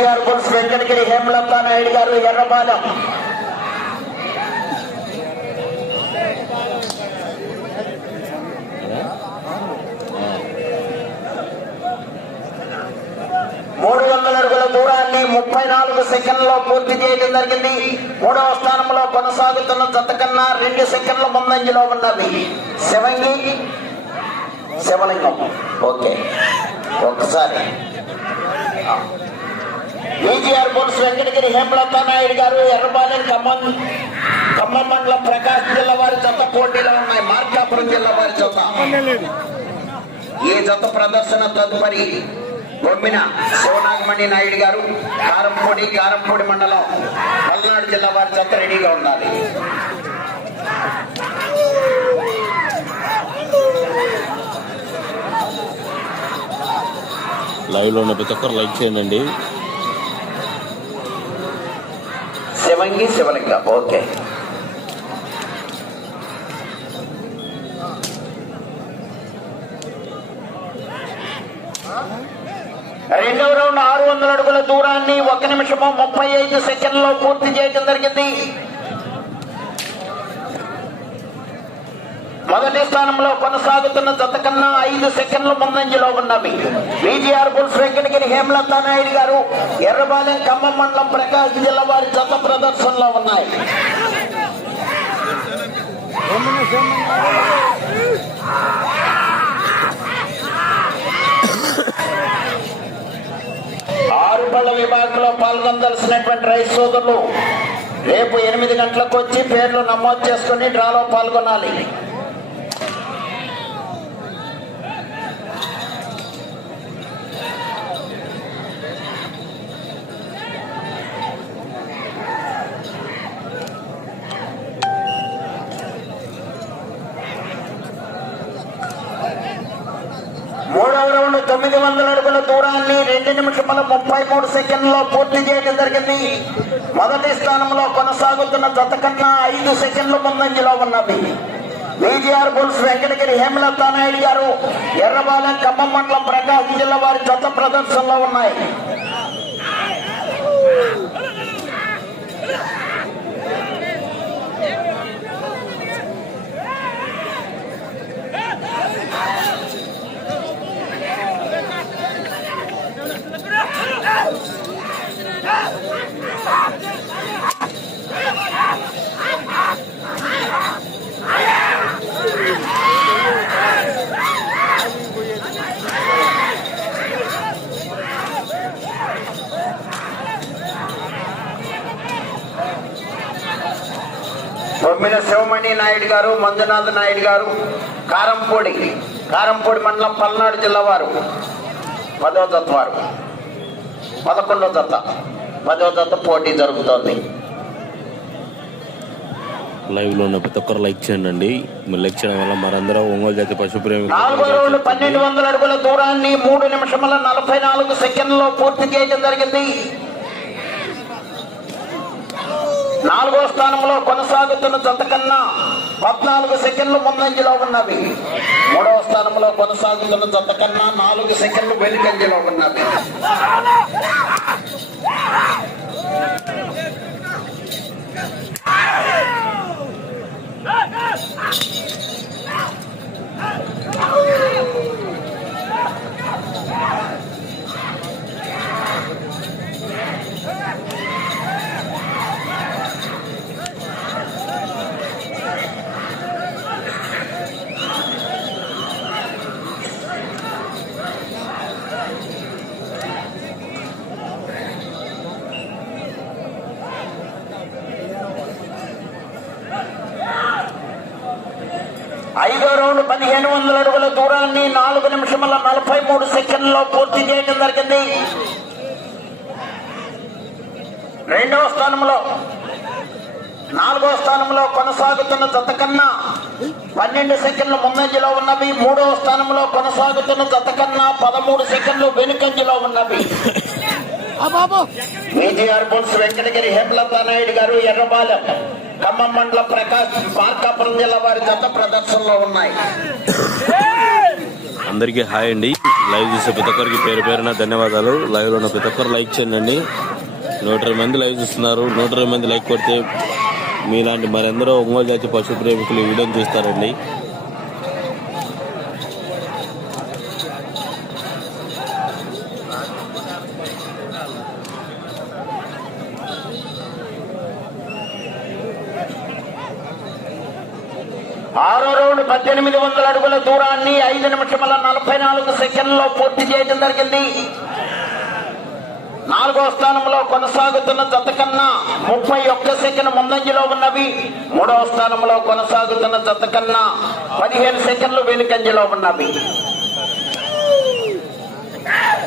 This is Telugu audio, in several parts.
EGR bulls Venkatagiri Hemalatha Naidu garu Errapalem. మూడు వందల అడుగుల దూరాన్ని ముప్పై నాలుగు సెకండ్లో పూర్తి చేయడం జరిగింది. మూడవ స్థానంలో కొనసాగుతున్న జత కన్నా రెండు సెకండ్ల ముందంజలో ఉన్నది. శివంగి శివలింగం. ఓకే. ఒక్కసారి. ఈజీఆర్ బోర్డ్స్ వెంకటగిరి హేమలత నాయుడు గారు ఎర్రపాలెం ఖమ్మం ఖమ్మం మండలం ప్రకాశం జిల్లా వారి జత పోటీలో ఉన్నాయి. మార్కాపురం జిల్లా వారి జత. ఈ జత ప్రదర్శన తదుపరి బొమ్మిన శివనాగమణి నాయుడు గారు కారంపూడి కారంపూడి మండలం పల్నాడు జిల్లా వారి జత రెడీగా ఉండాలి. లైవ్లో ఉన్న ప్రతి ఒక్కరు లైక్ చేయండి. శివంగి శివలింగ ఓకే. రెండవ రౌండ్ ఆరు వందల అడుగుల దూరాన్ని ఒక నిమిషము ముప్పై ఐదు సెకండ్లో పూర్తి చేయడం జరిగింది. మొదటి స్థానంలో కొనసాగుతున్న జత కన్నా ఐదు సెకండ్ల ముందంజలో ఉన్నవి. బీజీఆర్ బుల్స్ వెంకటగిరి హేమలత నాయుడు గారు ఎర్రబాలెం ఖమ్మం మండలం ప్రకాశం జిల్లా వారి జత ప్రదర్శనలో ఉన్నాయి. ఆరు పళ్ళ విభాగంలో పాల్గొందాల్సినటువంటి రైతు సోదరులు రేపు ఎనిమిది గంటలకు వచ్చి పేర్లు నమోదు చేసుకుని డ్రాలో పాల్గొనాలి మూడవ రౌండ్ తొమ్మిది వందల అడుగుల దూరాన్ని రెండు నిమిషముల ముప్పై మూడు సెకండ్లో పూర్తి చేయడం జరిగింది. మొదటి స్థానంలో కొనసాగుతున్న జత కన్నా ఐదు సెకండ్ల ముందంజలో ఉన్నది. బీజీఆర్ బుల్స్ వెంకటగిరి హేమలత నాయుడు గారు ఎర్రబాలెం ఖమ్మం మండలం ప్రకాశం జిల్లా వారి జత ప్రదర్శనలో ఉన్నాయి బొమ్మిన శివమణి నాయుడు గారు మంజునాథ్ నాయుడు గారు కారంపూడి కారంపూడి మండలం పల్నాడు జిల్లా వారు. పదో జత వారు. పదకొండో జత. పదో జత పోటీ జరుగుతోంది. లైవ్లో ఉన్న ప్రతి ఒక్కరు లైక్ చేయండి మీరు లైక్ చేయడం వల్ల మరందరం ఒంగోలు జాతి పశు ప్రేమి నాలుగో పన్నెండు వందల అడుగుల దూరాన్ని మూడు నిమిషముల నలభై నాలుగు సెకండ్లో పూర్తి చేయడం జరిగింది. నాలుగో స్థానంలో కొనసాగుతున్న జత కన్నా పద్నాలుగు సెకండ్లు ముందంజలో ఉన్నవి మూడవ స్థానంలో కొనసాగుతున్న జత కన్నా నాలుగు సెకండ్లు వెనుకంజలో ఉన్నవి Yeah రౌండ్ పదిహేను వందల అడుగుల దూరాన్ని నాలుగు నిమిషముల నలభై మూడు సెకండ్లో పూర్తి చేయడం జరిగింది. రెండవ స్థానంలో నాలుగవ స్థానంలో కొనసాగుతున్న జత కన్నా పన్నెండు సెకండ్లు ముందంజలో ఉన్నవి. మూడవ స్థానంలో కొనసాగుతున్న జత కన్నా పదమూడు సెకండ్లు వెనుకంజలో ఉన్నవి. VGR bulls Venkatagiri Hemalatha Naidu garu Errabalem. Khammam మండల ప్రకాశ్ మార్కాపురం జిల్లా వారి జత ప్రదర్శనలో ఉన్నాయి. అందరికీ హాయ్ అండి. లైవ్ చూసే ప్రతి ఒక్కరికి పేరు పేరున ధన్యవాదాలు. లైవ్లో ఉన్న ప్రతి ఒక్కరు లైక్ చేయండి. నూట ఇరవై మంది లైవ్ చూస్తున్నారు. నూట ఇరవై మంది లైక్ కొడితే మీలాంటి మరెందరో ఒంగోలు జాతి పశు ప్రేమికులు ఈ వీడియోని చూస్తారండి. ఆరో రౌండ్ పద్దెనిమిది వందల అడుగుల దూరాన్ని ఐదు నిమిషముల నలభై నాలుగు సెకండ్లో పూర్తి చేయడం జరిగింది. నాలుగో స్థానంలో కొనసాగుతున్న జత కన్నా ముప్పై ఒక్క సెకండ్ ముందంజలో ఉన్నవి. మూడవ స్థానంలో కొనసాగుతున్న జత కన్నా పదిహేను సెకండ్లు వెనుకంజలో ఉన్నవి. Yeah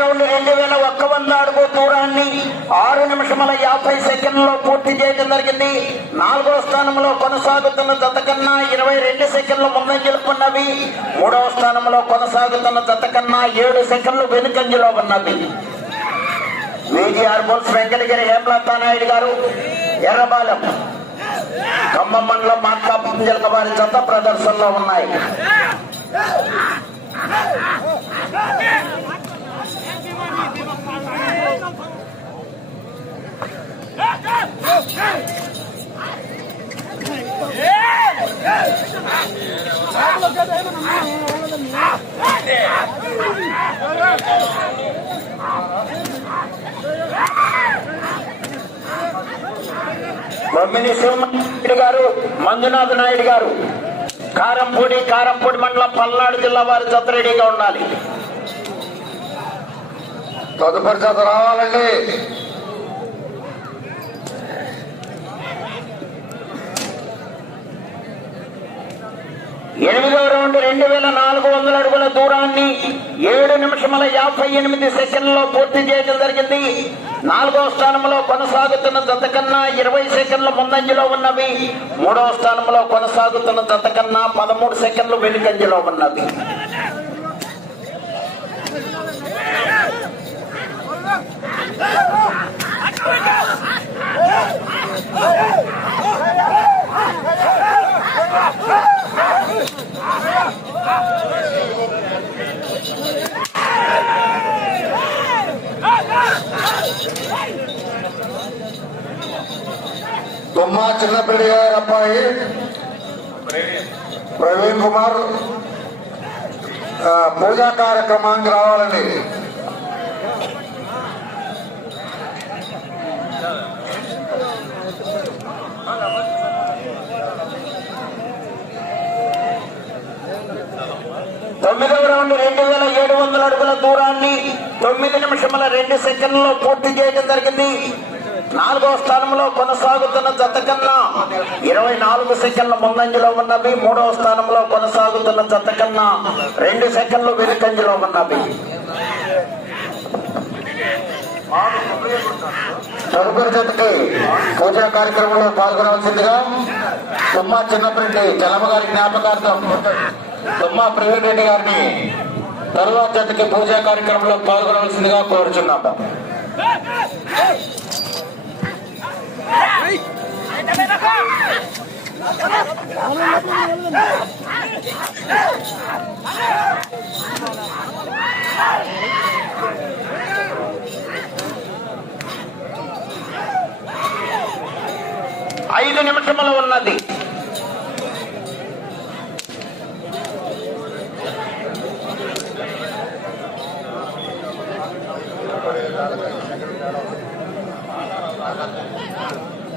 రౌండ్ రెండు వేల ఒక్క వంద అడుగు దూరాన్ని ఆరు నిమిషముల యాభై సెకండ్లో పూర్తి చేయడం జరిగింది. నాలుగో స్థానంలో కొనసాగుతున్న జత కన్నా ఇరవై రెండు సెకండ్లు ముందంజలు ఉన్నవి మూడవ స్థానంలో కొనసాగుతున్న జత కన్నా ఏడు సెకండ్లు వెనుకంజలో ఉన్నవి. విజిఆర్ బోల్స్ వెంకటగిరి హేమలతా నాయుడు గారు ఎర్రబాలెం ఖమ్మం మండలం మార్కాపురం జిల్లా వారి జత ప్రదర్శనలో ఉన్నాయి. బొమ్మిని సోమనాయుడు గారు మంజునాథ్ నాయుడు గారు కారంపూడి కారంపూడి మండలం పల్నాడు జిల్లా వారి జత రెడీగా ఉండాలి. తదుపరి జత రావాలండి. ఎనిమిదవ రౌండ్ రెండు వేల నాలుగు వందల అడుగుల దూరాన్ని ఏడు నిమిషముల యాభై ఎనిమిది సెకండ్లో పూర్తి చేయడం జరిగింది. నాలుగవ స్థానంలో కొనసాగుతున్న జత కన్నా ఇరవై సెకండ్ల ముందంజలో ఉన్నవి. మూడవ స్థానంలో కొనసాగుతున్న జత కన్నా పదమూడు సెకండ్లు వెనుకంజలో ఉన్నవి. తుమ్మా చిన్నపిల్లి గారి అబ్బాయి ప్రవీణ్ కుమార్ ఆ, పూజా కార్యక్రమానికి రావాలండి. తొమ్మిదవ రౌండ్ రెండు వేల ఏడు వందల అడుగుల దూరాన్ని తొమ్మిది నిమిషముల రెండు సెకండ్లలో పూర్తి చేయడం జరిగింది. నాలుగో స్థానంలో కొనసాగుతున్న జత కన్నా ఇరవై నాలుగు సెకండ్ల ముందంజలో ఉన్నవి. మూడవ స్థానంలో కొనసాగుతున్న జత కన్నా రెండు సెకండ్లు వెనుకంజలో ఉన్నవి. తదుపరి జతకి పూజా కార్యక్రమంలో పాల్గొనవలసిందిగా తుమ్మా చిన్నప్పటి చలమ గారి జ్ఞాపకార్థం. తుమ్మా ప్రవీణ్ రెడ్డి గారిని తరువాత జతకి పూజా కార్యక్రమంలో పాల్గొనవలసిందిగా కోరుచున్నాం. ఐదు నిమిషములు ఉన్నది.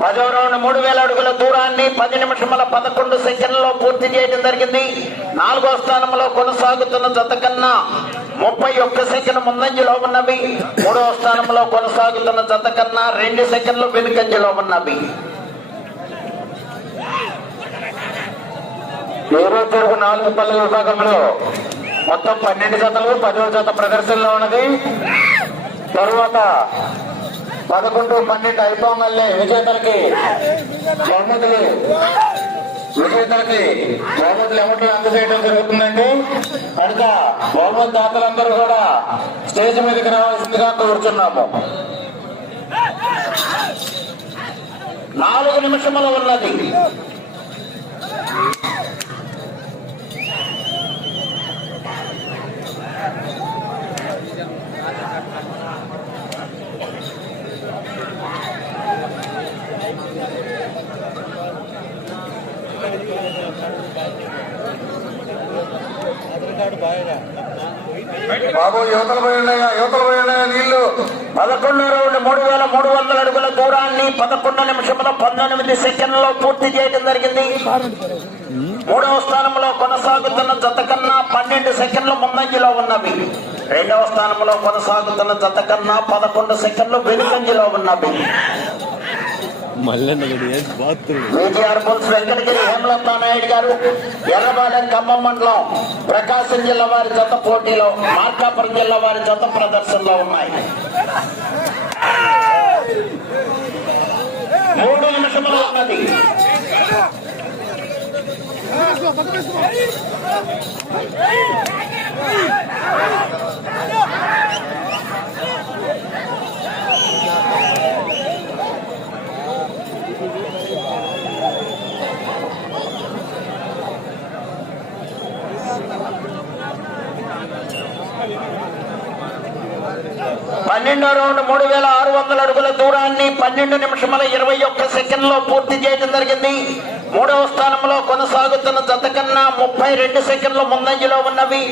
పదో రౌండ్ మూడు వేల అడుగుల దూరాన్ని పది నిమిషముల పదకొండు సెకండ్లో పూర్తి చేయడం జరిగింది. నాలుగో స్థానంలో కొనసాగుతున్న జత కన్నా ముప్పై ఒక్క సెకండ్ ముందంజలో ఉన్నవి. మూడో స్థానంలో కొనసాగుతున్న జత కన్నా రెండు సెకండ్లు వెనుకంజలో ఉన్నవి. ఏరో నాలుగు పల్లె విభాగంలో మొత్తం పన్నెండు జతలు పదో జత ప్రదర్శనలో ఉన్నది. తరువాత పదకొండు పన్నెండు మళ్ళీ. విజేతలకి బహుమతులు. విజేతలకి బహుమతులు ఎవరు అందజేయడం జరుగుతుందండి? కనుక బహుమతి దాతలందరూ కూడా స్టేజ్ మీదకి రావాల్సిందిగా కోరుచున్నాము. నాలుగు నిమిషముల ఉన్నది. బాబు యువతల పోయినాయా యువతల పోయినాయా నీళ్ళు? పదకొండు రౌండ్ మూడు వేల మూడు వందల అడుగుల దూరాన్ని పదకొండు నిమిషంలో పంతొమ్మిది సెకండ్లో పూర్తి చేయడం జరిగింది. మూడవ స్థానంలో కొనసాగుతున్న జత కన్నా పన్నెండు సెకండ్లు ముందంజలో ఉన్నవి. రెండవ స్థానంలో కొనసాగుతున్న జత కన్నా పదకొండు సెకండ్లు వెనుకంజలో ఉన్నవి. మల్లన్న బాత్రూమ్ విజయార్ వెంకటగిరి హేమలత నాయుడు గారు ఎర్రబాలెం ఖమ్మం మండలం ప్రకాశం జిల్లా వారి జత పోటీలో మార్కాపురం జిల్లా వారి జత ప్రదర్శనలో ఉన్నాయి మూడు నిమిషములు ఉన్నది Hey! పన్నెండో రౌండ్ మూడు వేల ఆరు వందల అడుగుల దూరాన్ని పన్నెండు నిమిషముల ఇరవై ఒక్క సెకండ్లో పూర్తి చేయడం జరిగింది. మూడవ స్థానంలో కొనసాగుతున్న జత కన్నా ముప్పై రెండు సెకండ్లు ముందంజలో ఉన్నవి.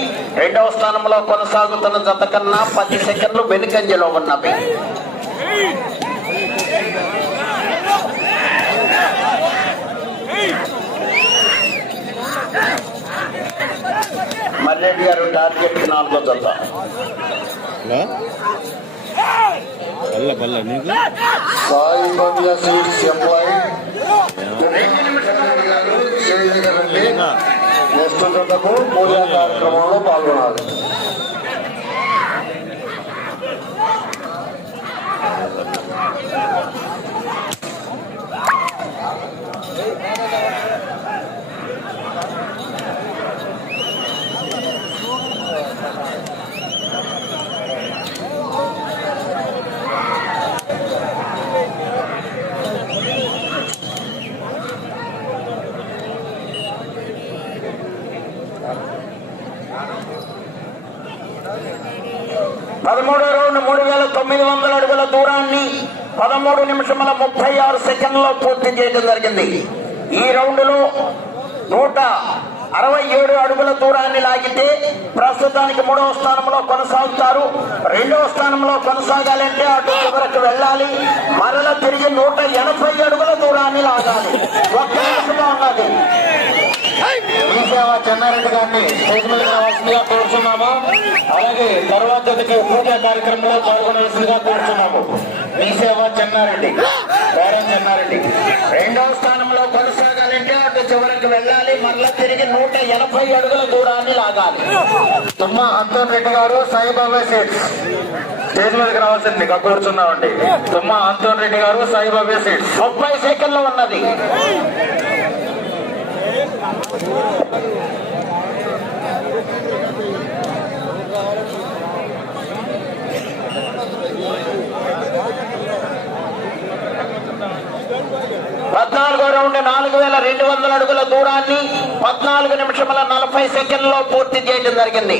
రెండవ స్థానంలో కొనసాగుతున్న జత కన్నా పది సెకండ్లు వెనుకంజలో ఉన్నవి. మల్లెడ్డి గారు టార్గెట్ నాలుగో జత. పల్ల పల్ల నీకు సాయి బంగ్లా సీట్స్ ఎంప్లాయ్ నెక్స్ట్ జతకు పూజా కార్యక్రమంలో పాల్గొనాలి పదమూడో రౌండ్ మూడు వేల తొమ్మిది వందల అడుగుల దూరాన్ని పదమూడు నిమిషముల ముప్పై ఆరు సెకండ్లో పూర్తి చేయడం జరిగింది. ఈ రౌండ్లో నూట అరవై ఏడు అడుగుల దూరాన్ని లాగితే ప్రస్తుతానికి మూడవ స్థానంలో కొనసాగుతారు. రెండవ స్థానంలో కొనసాగాలంటే అటు వరకు వెళ్ళాలి. మరల తిరిగి నూట ఎనభై అడుగుల దూరాన్ని లాగాలి. ఒక్క ఉన్నది చెన్నారెడ్డి గారిని స్టేజ్ కావాల్సిందిగా కోరుతున్నాము అలాగే తర్వాత జతకి పూజా కార్యక్రమంలో పాల్గొనవలసిందిగా కోరుతున్నాము మీ సేవ చెన్నారెడ్డి పేరం చెన్నారెడ్డి. రెండవ స్థానంలో కొనసాగాలంటే అటు చివరికి వెళ్ళాలి. మరలా తిరిగి నూట ఎనభై అడుగుల దూరాన్ని లాగాలి. తుమ్మ అంతోన్ రెడ్డి గారు సాయిబాబా సీట్స్ స్టేజ్ మీదకి రావాల్సిందిగా కోరుతున్నామండి తుమ్మ అంతోన్ రెడ్డి గారు సాయిబాబా సీట్స్ ముప్పై సెకండ్లు ఉన్నది. పద్నాలుగో రౌండ్ నాలుగు వేల రెండు వందల అడుగుల దూరాన్ని పద్నాలుగు నిమిషముల నలభై సెకండ్లో పూర్తి చేయడం జరిగింది.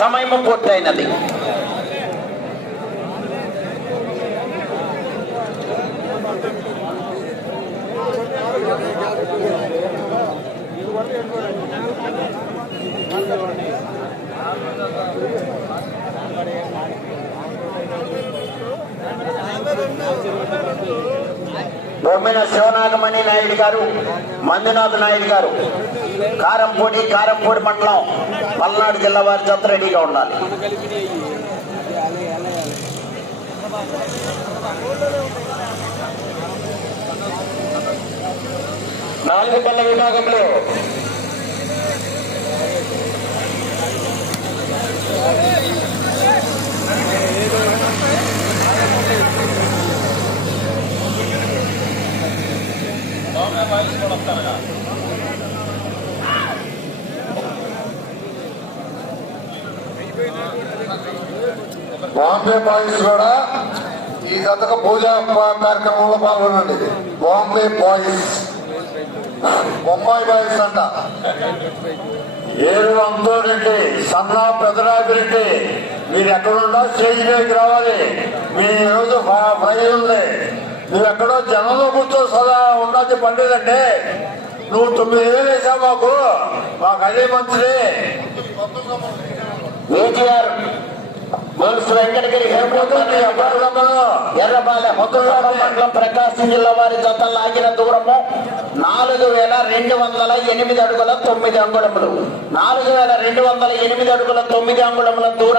సమయము పూర్తయినది. బొమ్మిన శివనాగమణి నాయుడు గారు మంజునాథ్ నాయుడు గారు కారంపూడి కారంపూడి మండలం పల్నాడు జిల్లా వారి జత రెడీగా ఉండాలి. నాలుగు పల్ల విభాగంలో బాంబే బాయ్స్ కూడా ఈ జతక పూజ కార్యక్రమంలో పాల్గొనండి. బాంబే బాయ్స్ బొంబాయి బాయ్స్ అంట. ఏడు అంతోరెడ్డి సన్నా పెదరాజిరెడ్డి మీరు ఎక్కడున్నా స్టేజ్ మీదకి రావాలి. మీ ఈరోజు ఫ- ఉంది. నువ్వు ఎక్కడో జనంలో కూర్చో సదా ఉన్నది పండుగంటే నువ్వు తొమ్మిది వేలు వేసావు మాకు. మాకు అదే మంచిది. ఏటీఆర్ గొలుసు వెంకటగిరి హేమూర్తి మండలం ప్రకాశం జిల్లా వారి జత లాగిన దూరము నాలుగు వేల రెండు వందల ఎనిమిది అడుగుల తొమ్మిది అంగుళములు. నాలుగు వేల రెండు వందల ఎనిమిది అడుగుల తొమ్మిది అంగుళముల దూరం